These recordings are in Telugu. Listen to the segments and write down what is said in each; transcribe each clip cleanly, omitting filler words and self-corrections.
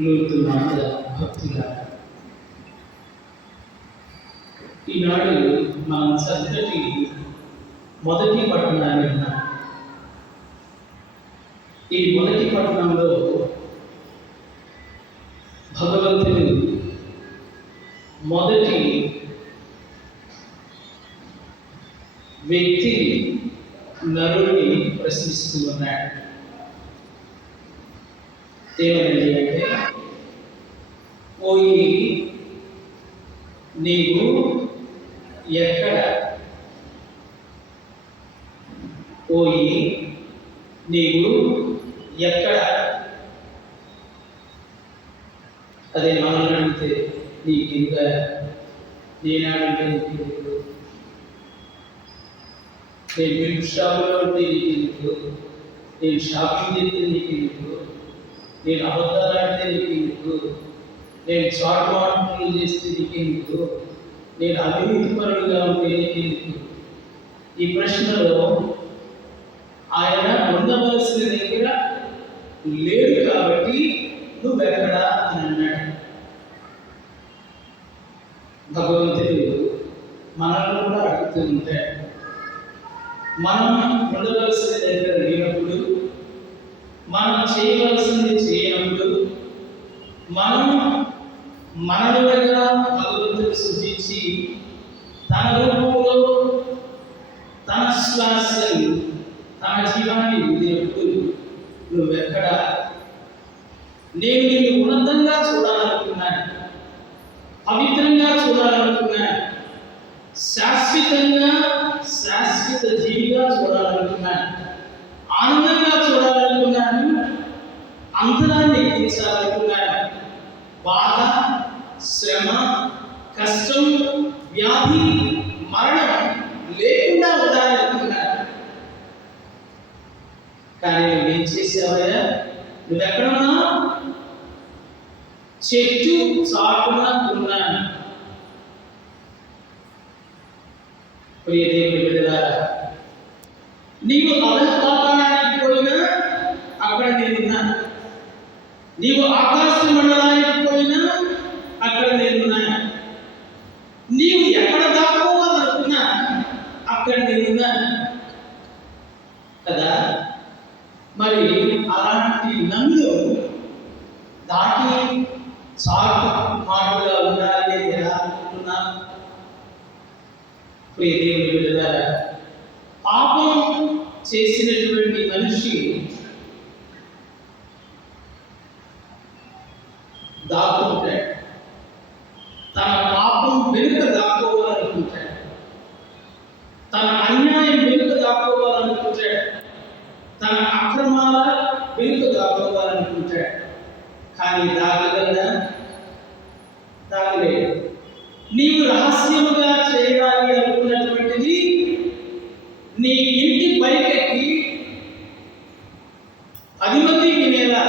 నూతన భక్తిగా ఈనాడు మన చక్కటి మొదటి పట్టణాన్ని ఉన్నాం. ఈ మొదటి పట్టణంలో భగవంతుడు మొదటి వ్యక్తి నరుడిని ప్రశ్నిస్తూ ఉన్నాడు. ఏమని అంటే, పోయి నీవు ఎక్కడ, పోయి నీవు ఎక్కడ? అదే మనం అడిగితే నీకు ఇంకా, నేనాడంటే నీకు, నేను మిల్క్ షాపులో ఉంటే నీకు, నేను షాపింగ్ చేస్తే నీకు, నేను అబద్ధాలాడితే నీకు, నేను షార్ట్ మాటలు చేస్తే నీకు, నేను అవినీతిపరుడుగా ఉంటే నీకు. ఈ ప్రశ్నలో ఆయన ఉండవలసిన దగ్గర లేడు కాబట్టి నువ్వెక్కడా అని అన్నాడు. భగవంతుడు మనల్ని కూడా అడుగుతూ ఉంటాడు. మనం ఉండవలసిన దగ్గర లేనప్పుడు, మనం చేయవలసింది చేయనప్పుడు, మనం మనలుగా భగవంతుడు సృజించి తన రూపంలో తన శ్వాసను, తన జీవాన్ని వదిలినప్పుడు నువ్వెక్కడ? నేను నిన్ను ఉన్నతంగా చూడాలనుకున్నాను, పవిత్రంగా చూడాలనుకున్నాను, శాశ్వత జీవిగా చూడాలనుకున్నాను, ఆనందంగా చూడాలనుకున్నాను, అంతరాన్ని ఎక్కించాలనుకున్నాను, బాధ, శ్రమ, కష్టం, వ్యాధి, మరణం లేకుండా ఉండాలనుకున్నాను. కానీ నువ్వేం చేసావయ్యా? నువ్వెక్కడున్నా? చెట్టు చాటున ఉన్నాను. ప్రియ దేవుని బిడ్డలారా, నీవు అధపాతాళానికి పోయినా అక్కడ నేనున్నాను, నీవు ఆకాశ మండలానికి పోయినా అక్కడ నేనున్నాను, నీవు ఎక్కడ దాక్కోవాలనుకున్నా అక్కడ నేనున్నాను కదా. మరి అలాంటి నన్ను దాటి చాటు మాటగా ఉండాలి ఎలా అనుకుంటున్నా? ప్రియ దేవుని బిడ్డలారా, పాపం చేసినటువంటి మనిషి దాక్కుంటాడు, తన పాపం వెనుక దాక్కోవాలనుకుంటాడు, తన అన్యాయం వెనుక దాక్కోవాలనుకుంటాడు, తన అక్రమాల వెనుక దాక్కోవాలనుకుంటాడు. కానీ దాగగలడా? దాగలేడు. నీవు రహస్యముగా చేయాలి అనుకున్నటువంటిది నీ ఇంటి పైకెక్కి 10 మంది వినేలా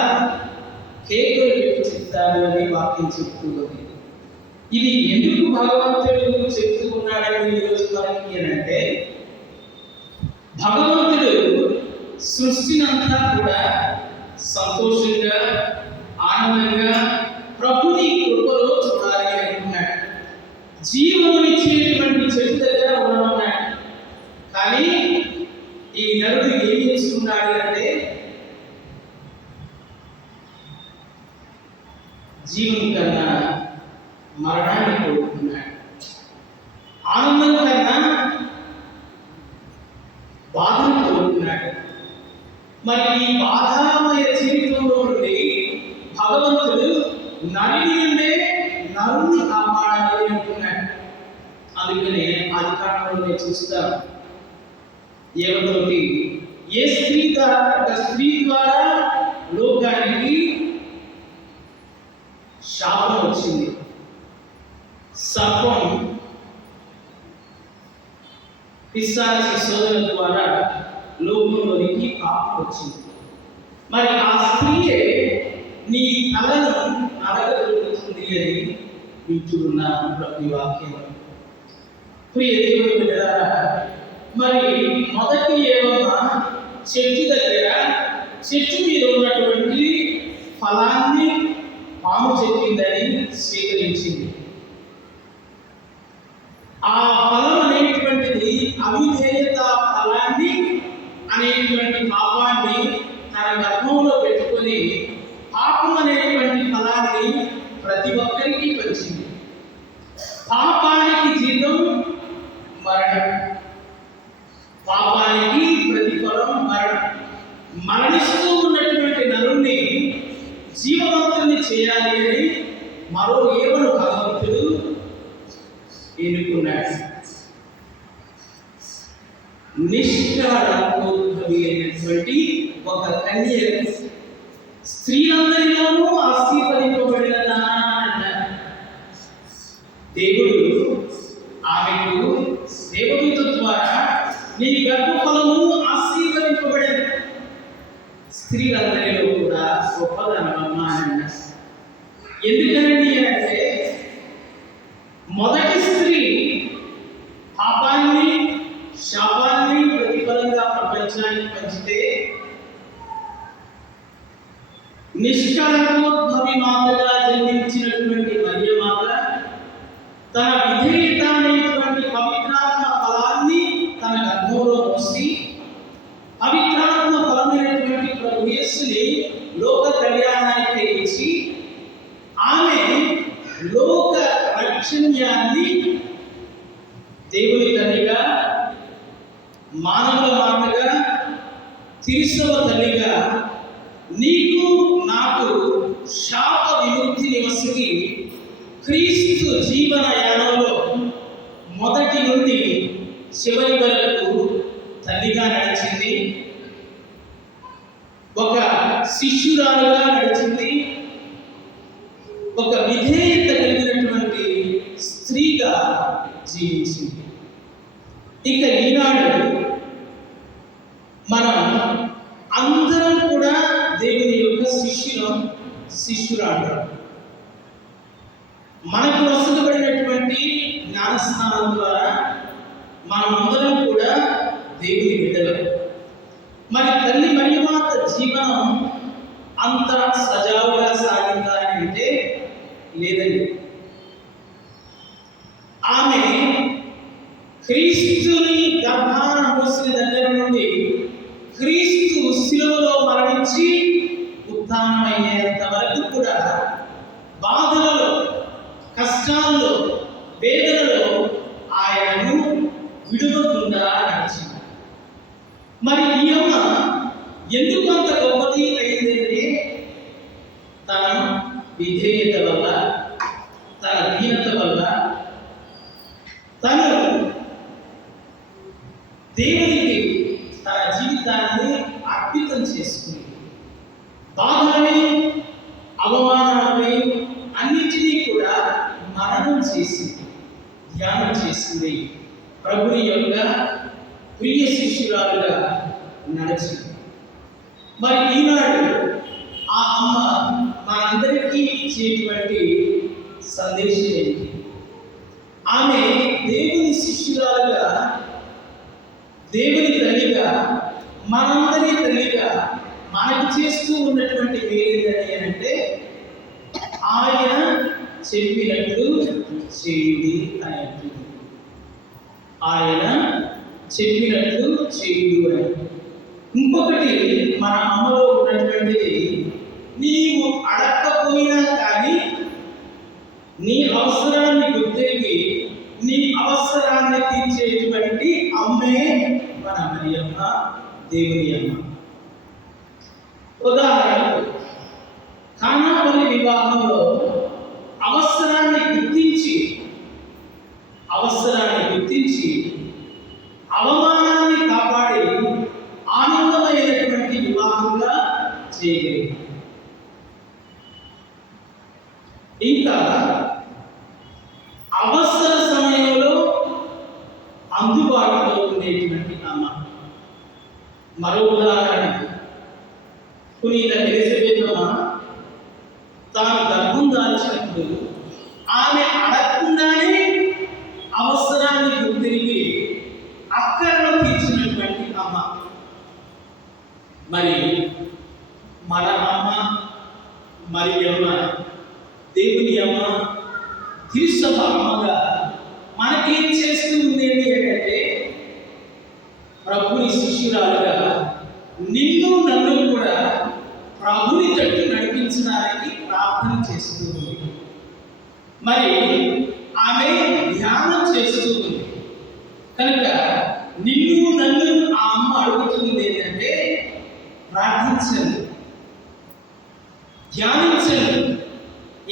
కేకులు పెట్టి చెప్తాడు అని వాక్యం చెప్తున్నది. ఇది ఎందుకు భగవంతుడు చెప్తూ ఉన్నాడని ఈరోజు మనకి అంటే, భగవంతుడు సృష్టినంతా కూడా సంతోషంగా, ఆనందంగా ప్రభుని కృపలో చూడాలి అనుకున్నాడు. జీవమునిచ్చేటువంటి చెట్టు దగ్గర ఉండమన్నాడు. కానీ ఈ నరుడు ఏం చేసుకున్నాడు అంటే, జీవం కన్నా మరణాన్ని కోరుకున్నాడు, ఆనందం కన్నా బాధను కోరుకున్నాడు. మరి ఈ బాధామయ జీవితంలో నుండి భగవంతుడు నరుని నుండే నరుని కాపాడాలి అనుకున్నాడు. అందుకనే ఆది కాండంలో చూస్తాం, ఏమతోటి ఏ స్త్రీ ద్వారా లోకానికి శాపం వచ్చింది. సర్పం పిశాచి శోధన ద్వారా లోకంలోనికి పాపం వచ్చింది. మరి ఆ స్త్రీయే నీ తలను నరకగలుగుతుంది అని వింటున్నాను ప్రతి వాక్యం. ప్రియ దేవుని బిడ్డలారా, మరి మొదటి ఏమన్నా చెట్టు దగ్గర చెట్టు మీద ఉన్నటువంటి ఫలాన్ని గర్భంలో పెట్టుకొని పాపం అనేటువంటి ఫలాన్ని ప్రతి ఒక్కరికి పంచింది. పాపానికి జీతం మరణం, పాపానికి ప్రతిఫలం మరణం. మరణిస్తూ ఉన్నటువంటి నరుణ్ణి జీవవంతుని చేయాలి అని మరో ఏవను భగవంతుడు ఎన్నుకున్నాడు. నిష్కారణోద్భవి అయినటువంటి ఒక కన్య స్త్రీలందరిలోనూ ఆశీర్వదింపబడిన అన్నారు. దేవుడు ఆమెకు దేవదూత ద్వారా నీ గర్భఫలము ఆశీర్వదింపబడింది, స్త్రీలందరిలో కూడా గొప్పదనమ్మ అని అన్నారు. ఎందుకనండి అంటే మొదటి స్త్రీ పాపాన్ని శాపాన్ని ప్రతిఫలంగా ప్రపంచానికి పంచితే, నిష్కళంకోద్భవి మాతగా జన్మించినటువంటి మరియమాత తన విధేయత అనేటువంటి పవిత్రాత్మ ఫలాన్ని తన గర్భంలో మోసి పవిత్రాత్మ ఫలమైనటువంటి ప్రభు యేసుని లోక కళ్యాణానికి ఇచ్చి ఆమె లోక రక్షణ్యాన్ని దేవుని తల్లిగా, మానవ మాతగా, తిరుసవ తల్లిగా నీకు నాకు శాప విముక్తిని వసగి క్రీస్తు జీవన యానంలో మొదటి నుండి చివరి వరకు తల్లిగా నడిచింది, ఒక శిష్యురాలుగా నడిచింది, ఒక విధేయత కలిగినటువంటి స్త్రీగా జీవించింది. ఇక ఈనాడు మనం అందరం కూడా దేవుని యొక్క శిష్యురాలు. మనకు వసతబడినటువంటి జ్ఞానస్నానం ద్వారా మనమందరం కూడా దేవుని బిడ్డలు. మరి తల్లి మరియమాత జీవనం అంత సజావుగా సాగిందా అని అంటే లేదండి. ఆమె క్రీస్తుని గర్భాన మోసిన దగ్గర నుండి క్రీస్తు శిలువలో మరణించి ఉత్థానమయ్యేంత వరకు కూడా బాధలలో, కష్టాల్లో, వేదనలో ఆయనను విడువకుండా నడిచింది. మరి ఈ అమ్మ ఎందుకు అంత గొప్పది అయిందంటే తన విధేయత వల్ల, తన దీనత వల్ల, తను దేవునికి తన జీవితాన్ని అర్పితం చేసుకుని బాధలని, అవమానాలని అన్నిటినీ కూడా మననం చేసింది, ధ్యానం చేసింది, ప్రభుని యొక్క ప్రియ శిష్యురాలుగా నడిచింది. మరి ఈనాడు ఆ అమ్మ మనందరికీ ఇచ్చేటువంటి సందేశం ఏంటి? ఆమె దేవుని శిష్యురాలుగా, దేవుని తల్లిగా, మనందరి తల్లిగా మనకు చేస్తూ ఉన్నటువంటి వేరేదని అంటే ఆయన చెప్పినట్లు చేయుడి అని. ఆయన చెప్పినట్లు చేయుడు అని. ఇంకొకటి మన అమ్మలో ఉన్నటువంటిది, నీవు అడగకపోయినా కానీ నీ అవసరాన్ని గుర్తిరిగి నీ అవసరాన్ని తీర్చేటువంటి అమ్మే మన మరియమ్మ, దేవుని అమ్మ. ఉదాహరణకు కానాపల్లి వివాహంలో అవసరాన్ని గుర్తించి అవమానాన్ని కాపాడి ఆనందమైనటువంటి వివాహంగా చేయగలిగింది. ఇంకా అవసర సమయంలో అందుబాటులో ఉండేటువంటి అమ్మ. మరో ఉదాహరణ, పునీత ఎలిజబెత్ అమ్మ తాను గర్భం దాల్చినప్పుడు ఆమె అడగకుండానే అవసరాన్ని గుర్తిరిగి అక్కరను తీర్చినటువంటి అమ్మ. మరి మన అమ్మ మరియమ్మ, దేవుని అమ్మ, తిరుసభ అమ్మగా మనకేం చేస్తూ ఉంది అంటే ప్రభుని శిష్యురాలుగా నిన్ను నన్ను కూడా చేస్తూ ఉంది. మరి ఆమె ధ్యానం చేస్తూ ఉంది కనుక నిన్ను నన్ను ఆ అమ్మ అడుగుతుంది ఏంటంటే, ప్రార్థించండి, ధ్యానించండి.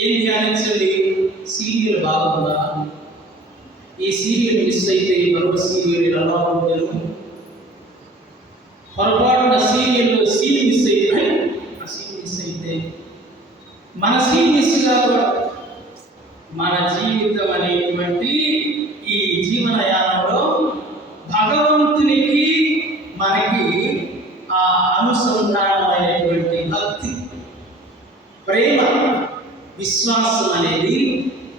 ఏం ధ్యానించండి? సీరియల్ బాగుందా, ఈ సీరియల్ మిస్ అయితే మరో సీరియల్ ఎలా ఉండదు, పొరపాటున సీరియల్లో సీన్ మిస్ అయితే ఆ సీన్ మిస్ అయితే మన సీన్ మిస్ కాకూడదు. మన జీవితం అనేటువంటి ఈ జీవనయానంలో భగవంతునికి మనకి ఆ అనుసంధానమైనటువంటి భక్తి, ప్రేమ, విశ్వాసం అనేది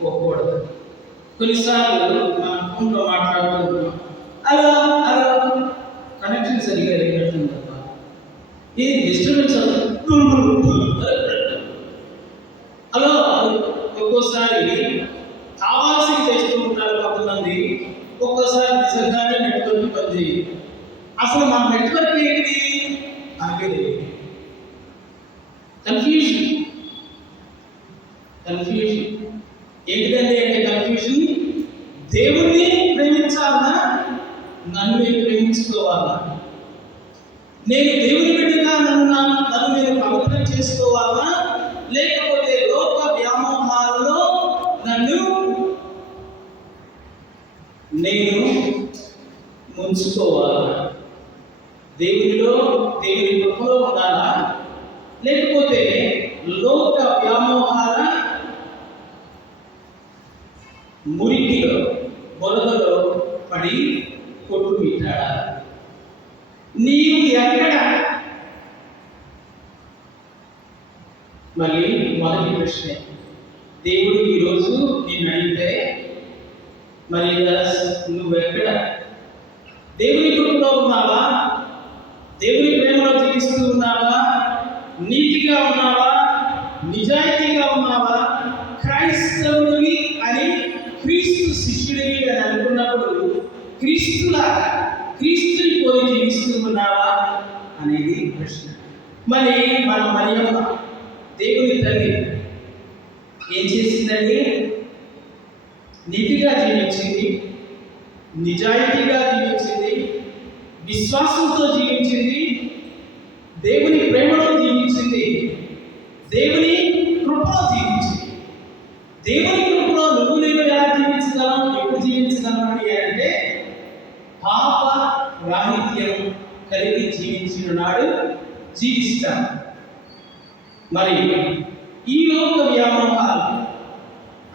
పోకూడదు. కొన్నిసార్లు మన ఫోన్లో మాట్లాడుకుంటున్నాం, అలా అలా కనెక్షన్ సరిగా లేనట్టుందమ్మా, ఇది డిస్టర్బెన్స్ అలా ఒక్కోసారి కావాల్సి చేస్తూ ఉంటారు కొంతమంది, ఒక్కోసారి నిజంగానే నెట్వర్క్ పనిచేయదు. అసలు మన నెట్వర్క్ ఏంటి మనకే తెలియదు. కన్ఫ్యూజన్ ఏంటిదండి అంటే కన్ఫ్యూజన్, దేవుణ్ణి ప్రేమించాలన్నా నన్ను నేను ప్రేమించుకోవాలా, నేను దేవుని బిడ్డగా నన్ను నేను పవిత్రం చేసుకోవాలా, లేకపోతే లోక వ్యామోహాలలో నన్ను నేను ముంచుకోవాలా, దేవునిలో దేవుని కృపలో ఉండాలా, లేకపోతే లోక వ్యామోహాల మురికిలో బొరదలో పడి కొట్టుమిట్టాడా? నీవు ఎక్కడ? మళ్ళీ మొదటి ప్రశ్న, దేవుడు ఈరోజు నిన్ను అడిగితే మరి నువ్వెక్కడ? దేవుని కృపలో ఉన్నావా? దేవుని ప్రేమలో జీవిస్తూ ఉన్నావా? నీతిగా ఉన్నావా? నిజాయితీగా ఉన్నావా? క్రైస్తవుడివి అని, క్రీస్తు శిష్యుడివి అని అనుకున్నప్పుడు క్రీస్తులాగా క్రీస్తుని పోలి జీవిస్తూ ఉన్నావా అనేది ప్రశ్న. మరి మన మరియమ్మ దేవుని తల్లి ఏం చేసిందండి? నీతిగా జీవించింది, నిజాయితీగా జీవించింది, విశ్వాసంతో జీవించింది, దేవుని ప్రేమలో జీవించింది, దేవుని కృపలో జీవించింది. దేవుని కృపలో నువ్వు నేను ఎలా జీవించగలం, ఎప్పుడు జీవించగలం అంటే పాప రాహిత్యం కలిగి జీవించిన నాడు జీవిస్తాం. మరి ఈ లోక వ్యామోహాలు,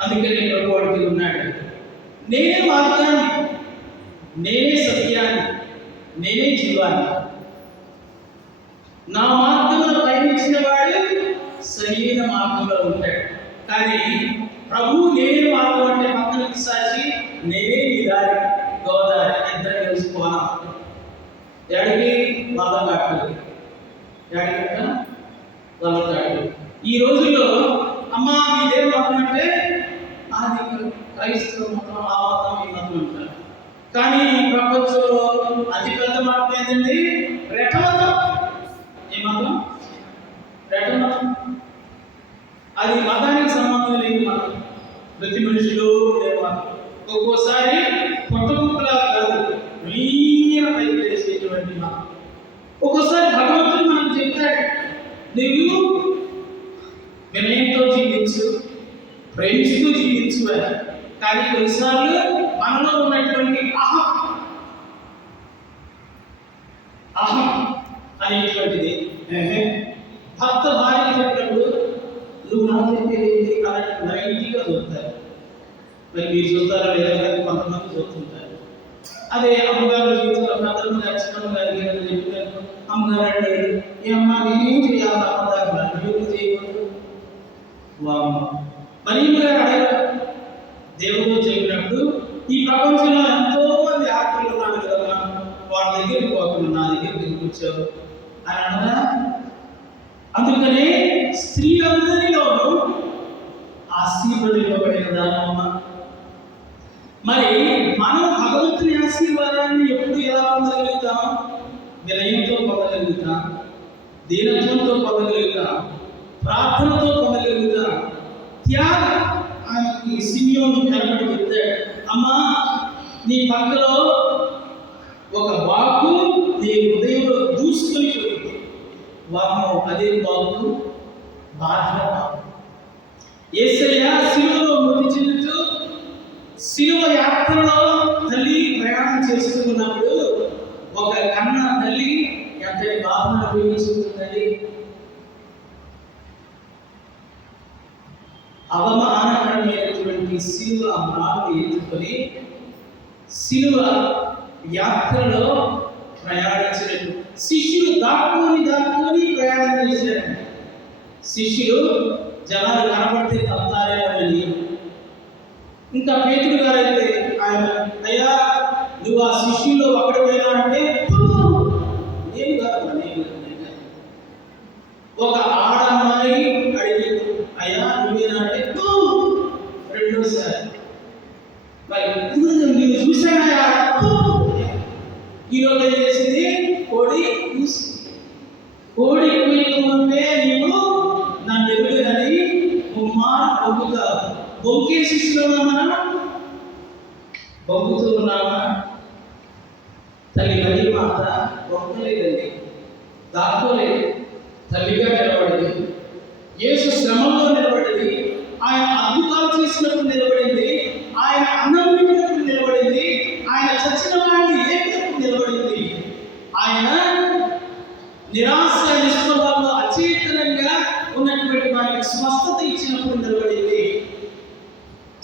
అందుకని ప్రభు అంటూ ఉన్నాడు, నేనే మార్గాన్ని, నేనే సత్యాన్ని, నేనే జీవాన్ని, నా మార్గంలో పయనించిన వాడు సరైన మార్గంలో ఉంటాడు. కానీ ప్రభు నేనే మార్గం అంటే పక్కనకి సాచి నేనే నీ దారి గోదారి ఇద్దరు తెలుసుకోవాలా. ఎడికి వల్లకాటు, ఎడికట వల్లకాటు. ఈ రోజుల్లో అమ్మ ఇదే మతం అంటే అది క్రైస్తవ మతం, ఆ మతం, ఈ మతం అంటారు. కానీ ఈ ప్రపంచంలో అతిపెద్ద మతం ఏంటండి? రెట మతం. ఏ మతం? రెట మతం. అది మతానికి సంబంధం లేని మతం. ప్రతి మనిషిలో మతం. ఒక్కోసారి పొట్టముక్కలా కాదు, మీన పైకి వేసేటువంటి మతం. ఒక్కోసారి భగవంతుడు మనకు చెప్తాడు, నువ్వు వినయంతో జీవించు, ప్రేమిస్తూ జీవించు అని. కానీ కొన్నిసార్లు మనలో ఉన్నటువంటి అహం అనేటువంటిది భర్త భార్య చెప్పినప్పుడు నువ్వు నాకు చెప్పేది అలాంటి నైతిగా చూస్తారు. మరి మీరు చూస్తారా లేదా కానీ కొంతమంది చూస్తుంటారు. అదే అమ్మగారు జీవితంలో పెద్దమ్మ గారు, చిన్నమ్మ గారికి చెప్పారు, అమ్మగారు అంటే ఏ అమ్మ నేనేం చేయాలి, అమ్మగారు నువ్వు చేయకూడదు. మరి గారు అడగారు, దేవుడు చెప్పినప్పుడు ఈ ప్రపంచంలో ఎంతో మంది ఆత్మలు ఉన్నారు కదమ్మా, వాళ్ళ దగ్గరికి పోకుండా నా దగ్గరికి వచ్చావు అని అనగా, అందుకనే స్త్రీలందరిలోనూ ఆశీర్వదింపబడిన దానమ్మ. మరి మనం భగవంతుని ఆశీర్వాదాన్ని ఎప్పుడు ఎలా పొందగలుగుతాం? వినయంతో పొందగలుగుతాం, దీనత్వంతో పొందగలుగుతాం, ప్రార్థనతో పొందగలుగుతాం, సీమోను కనబడి చెప్తాడు, అమ్మా నీ పక్కలో ఒక బాగు నీ హృదయంలో దూసుకొని పోయింది. వాము అదే బాగు బాధల బాగు. యేసయ్య సిలువలో మృతి చెందుతూ సిలువ యాత్రలో తల్లి ప్రయాణం చేస్తూ ఉన్నప్పుడు ఒక కన్న తల్లి ఎంతటి బాధను అనుభవించుకుంటుందండి. అవమానకరమైనటువంటి సిలువ మ్రాను ఎత్తుకొని సిలువ యాత్రలో ప్రయాణించినట్టు శిష్యులు దాక్కుని ప్రయాణం చేశారు. శిష్యులు జనాలు కనబడితే తప్పుతారేమోనని, ఇంకా పేతురు గారు అయితే ఆయన, అయ్యా నువ్వు ఆ శిష్యుల్లో ఒకటిపోయినా అంటే నేను కాదు, ఒక ఆడమ్మని అడిగి అయ్యా నువ్వేనా అంటే రెండోసారి, మరి నువ్వు చూసానా ఈరోజు ఏం చేసింది, కోడి ఉంటే నీవు నన్ను ఎదుగుదని బొంగుతావు. బొంకే శిష్యులు మనం బొంగుతూ ఉన్నామా? తల్లి మరి మాత బొంకలేదండి, దాక్కోలేదు, తల్లిగా నిలబడింది. యేసు శ్రమంలో నిలబడింది, ఆయన అద్భుతాలు చేసినప్పుడు నిలబడింది, ఆయన అన్నం పెట్టినప్పుడు నిలబడింది, ఆయన చచ్చిన వాడిని లేపినప్పుడు నిలబడింది, ఆయన నిరాశ నిష్ఫలాల్లో అచేతనంగా ఉన్నటువంటి వారికి స్వస్థత ఇచ్చినప్పుడు నిలబడింది,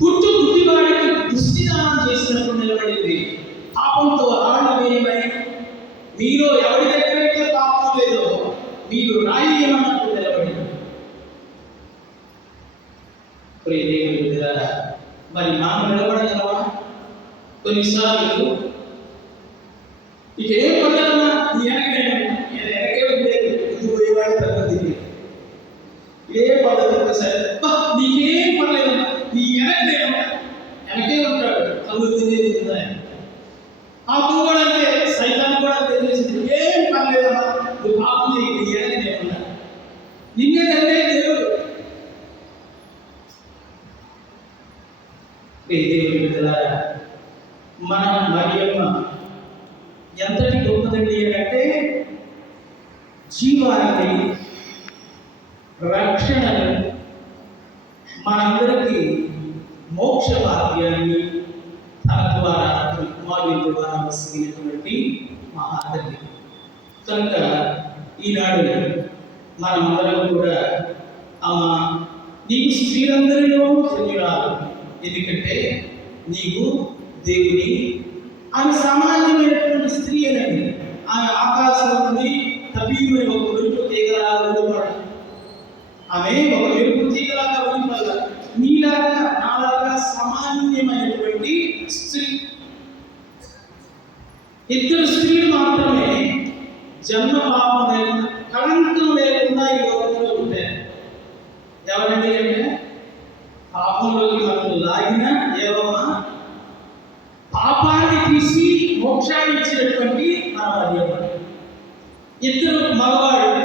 గుడ్డివాడికి దృష్టిదానం చేసినప్పుడు నిలబడింది, పాపంతో రాళ్ళు వేయమని మీలో ఎవరి దగ్గరైతే పాపం లేదో మీరు రాయి ఏమన్నప్పుడు నిలబడింది. మరి మనం నిలబడగలమా? కొన్నిసార్లు ఇక ఏం పడగలమా, వెనకే ఉండేది పోయేవాడి తగ్గుతుంది, ఏ పద్ధతి సరే నీకేం పడలేదమ్మా, నీ వెనకే ఉంటాడు, కళ్ళు తినేది ఆ పువ్వుడంటే సైతాన్ని కూడా తెలియజేసింది, ఏం పర్లేదమ్మా నువ్వు పాపం చేయి, నీ వెనకనే ఉన్నా, నిన్నే తల్లే దేవుడు. దేవుడి బిడ్డలారా, మన మరియమ్మ ఎంతటి గొప్పదండి అంటే జీవాన్ని, రక్షణను, మనందరికీ మోక్ష భాగ్యాన్ని తన ద్వారా కుమారుని ద్వారా వసిగినటువంటి మహాతల్లి. కనుక ఈనాడు మనమందరం కూడా అమ్మ నీకు స్త్రీలందరిలో ధన్యురాలు, ఎందుకంటే నీవు దేవుని, ఆమె సామాన్యమైనటువంటి స్త్రీ అనేది, ఆమె ఆకాశం నుండి తప్పిపోయి ఒక మెరుపు తీగలాగా ఊడిపడాలి, ఆమె ఒక మెరుపు తీగలాగా ఊడిపడాలి, నీలాగా నాలాగా సామాన్యమైనటువంటి స్త్రీ. ఇద్దరు స్త్రీలు మాత్రమే జన్మ పాపం లేకుండా, కళంకం లేకుండా ఈ లోకంలో ఉంటారు. ఎవరండి అంటే పాపంలోకి మనల్ని లాగిన ఏవమ్మా, పాపాన్ని తీసి మోక్షాన్ని ఇచ్చినటువంటి మన మరియమ్మ. ఇద్దరు మగవాడు,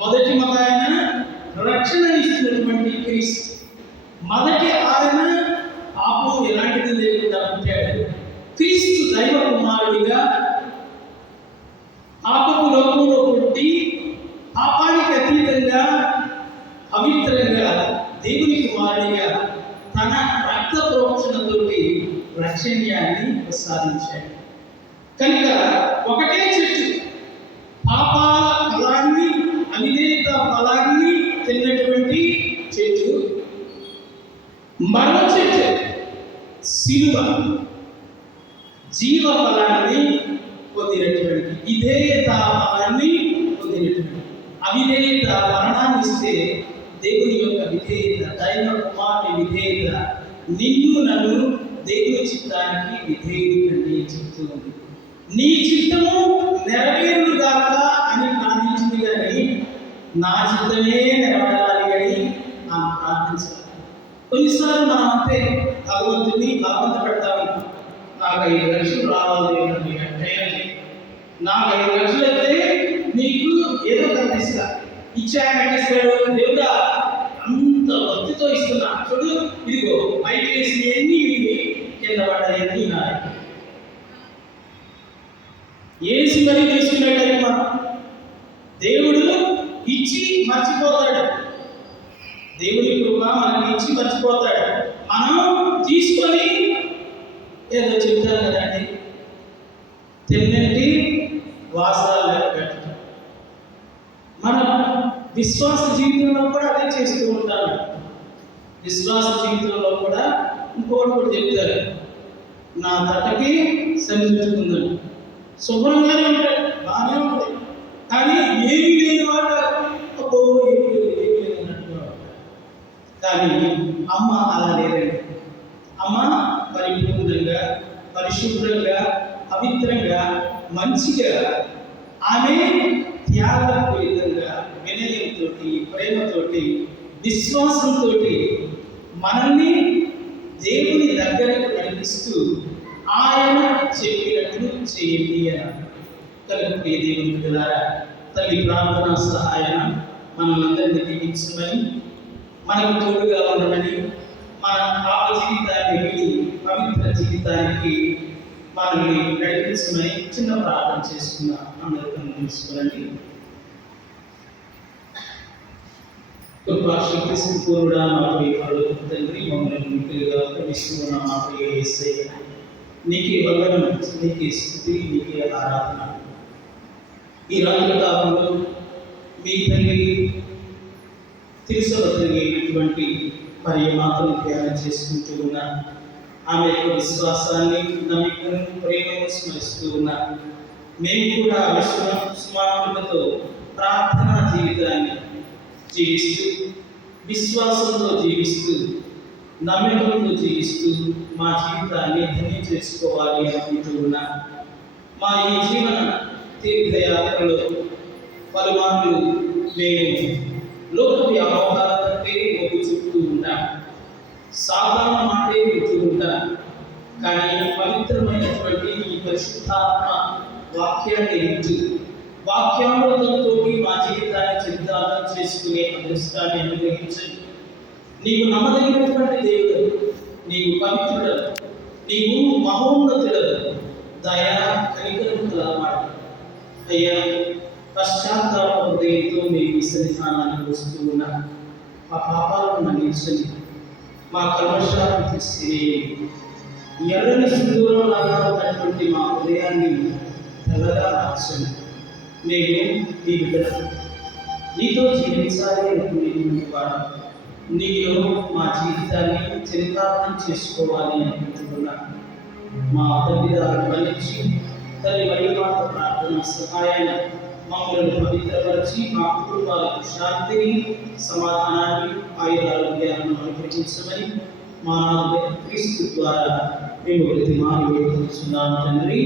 మొదటి మగ ఆయన రక్షణ ఇచ్చినటువంటి క్రీస్తు, మొదటి ఆయన పాపం ఎలాంటిది లేకుండా పుట్టాడు. క్రీస్తు దైవ కుమారుడిగా పాపపు లోకంలో పుట్టి పాపానికి అతీతంగా పవిత్రంగా దేవుని కుమారుడిగా తన రక్త ప్రోక్షణతోటి రక్షణ్యాన్ని ప్రసాదించాడు. కనుక ఒకటే చెట్టు పాపాల ఫలాన్ని, అవిధేయత ఫలాన్ని తిన్నటువంటి చెట్టు, మరో చెట్టు సిలువ జీవ ఫలాన్ని పొందినటువంటి, విధేయత ఫలాన్ని పొందినటువంటి. అవిధేయత మరణాన్ని ఇస్తే దేవుని యొక్క విధేయత, దైవ కుమారుని విధేయత నిన్ను నన్ను దేవుని చిత్తానికి విధేయుడిని చెప్తుంది. నీ చిత్తము నెరవేరుగాక అని ప్రార్థించింది, కానీ నా చిత్తమే నెరవేరాలి అని ఆమె ప్రార్థించాలి. కొన్నిసార్లు మనం అంతే భగవంతుని బలవంత పెడతాము, నాకు 5 లక్షలు రావాలి అంటే, నాకు 5 లక్షలు అయితే నీకు ఏదో కనిపిస్తా ఇచ్చాయంటే దేవుడా అంత భక్తితో ఇస్తున్నా, చూడు ఇదిగో పైకి చేసిన ఎన్ని విని కింద పడ్డాయన్నీ నాయి. ఏసి మరీ తీసుకునేటప్పుడు దేవుడు ఇచ్చి మర్చిపోతాడు. దేవుడి కృప మనకి ఇచ్చి మర్చిపోతాడు. మనం తీసుకొని ఏదో చెప్తారు కదండి, తిన్నంటి వాసాలు లెక్క పెట్టడం. మన విశ్వాస జీవితంలో కూడా అదే చేస్తూ ఉంటారు. విశ్వాస జీవితంలో కూడా ఇంకోటి కూడా చెప్తారు, నా తటకి సమర్పించుకుందాం. శుభ్రంగానే ఉంటాడు, బాగానే ఉంటుంది, కానీ ఏమీ లేని వాడు అబ్బో ఏమీ లేదు అన్నట్టుగా. కానీ అమ్మ అలా లేదండి. అమ్మ పరిపూర్ణంగా, పరిశుభ్రంగా, పవిత్రంగా, మంచిగా, ఆమె త్యాగపూరితంగా, వినయంతో, ప్రేమతోటి, విశ్వాసంతో మనల్ని దేవుని దగ్గరకు నడిపిస్తూ ఆయన చెప్పినట్లు చేయండి అన్నాడు. కనుక దేవుని బిడ్డలారా, తల్లి ప్రార్థన సహాయన మనల్ని దీవించమని, మనకు తోడుగా ఉండమని, మన పాప జీవితాన్ని వీడి పవిత్ర జీవితానికి మనల్ని నడిపించమని చిన్న ప్రార్థన చేసుకున్నాం. అందరికీ తెలుసుకోనండి. కృపాశక్తి సంపూర్ణుడా మా ప్రియపరులకు తండ్రి, మమ్మల్ని మిక్కులుగా ప్రేమిస్తున్న మా ప్రియ యేసయ్య, నీకే వందనం, నీకే స్తుతి, నీకే ఆరాధన. ఈ రాత్రి కాలంలో మీ తల్లి తిరుసవతమైనటువంటి మాతను ధ్యానం చేసుకుంటూ ఉన్న ఆమె యొక్క విశ్వాసాన్ని, నమ్మికను, ప్రేమను స్మరిస్తూ ఉన్నా. మేము కూడా విశ్వాసతో ప్రార్థనా జీవితాన్ని జీవిస్తూ, విశ్వాసంతో జీవిస్తూ, నమ్మకంతో జీవిస్తూ మా జీవితాన్ని ధన్యం చేసుకోవాలి అనుకుంటూ ఉన్నా. మా ఈ జీవన తీర్థయాత్రలో పలుమార్లు మేము లోక వ్యామోహాల కంటే మొగ్గు చుట్టూ ఉంటాం, సాధారణ మాటే వింటూ ఉంటాం. కానీ పవిత్రమైనటువంటి ఈ పరిశుద్ధాత్మ వాక్యాన్ని వింటూ, వాక్యామృతంతో మా జీవితాన్ని చిత్తార్థం చేసుకునే అదృష్టాన్ని అనుగ్రహించండి. నీవు నమ్మదగినటువంటి దేవుడు, నీవు పవిత్రుడు, నీవు మహోన్నతుడు, దయా కనికరము కలవాడు. అయ్యా, పశ్చాత్తాప హృదయంతో మేము ఈ సన్నిధానానికి వస్తూ ఉన్నా. మా పాపాలను మన్నించండి, మా కల్మషాలను తీసివేయండి. ఎర్రని సింధూరంలాగా ఉన్నటువంటి మా హృదయాన్ని తెల్లగా మార్చండి. మేము నీ బిడ్డలు, నీతో జీవించాలి అనుకునేటువంటి వాడు, నీలో మా జీవితాన్ని చరితార్థం చేసుకోవాలి అనుకుంటున్నా. మా తల్లిదారులు మన్నించి, తల్లి మరియమాత ప్రార్థన సహాయాన్ని మమ్మల్ని పవిత్రపరిచి, మా కుటుంబాలకు శాంతిని, సమాధానాన్ని, ఆయురారోగ్యాలను అనుగ్రహించమని మా క్రీస్తు ద్వారా మేము ప్రతి మానవుడు తండ్రి.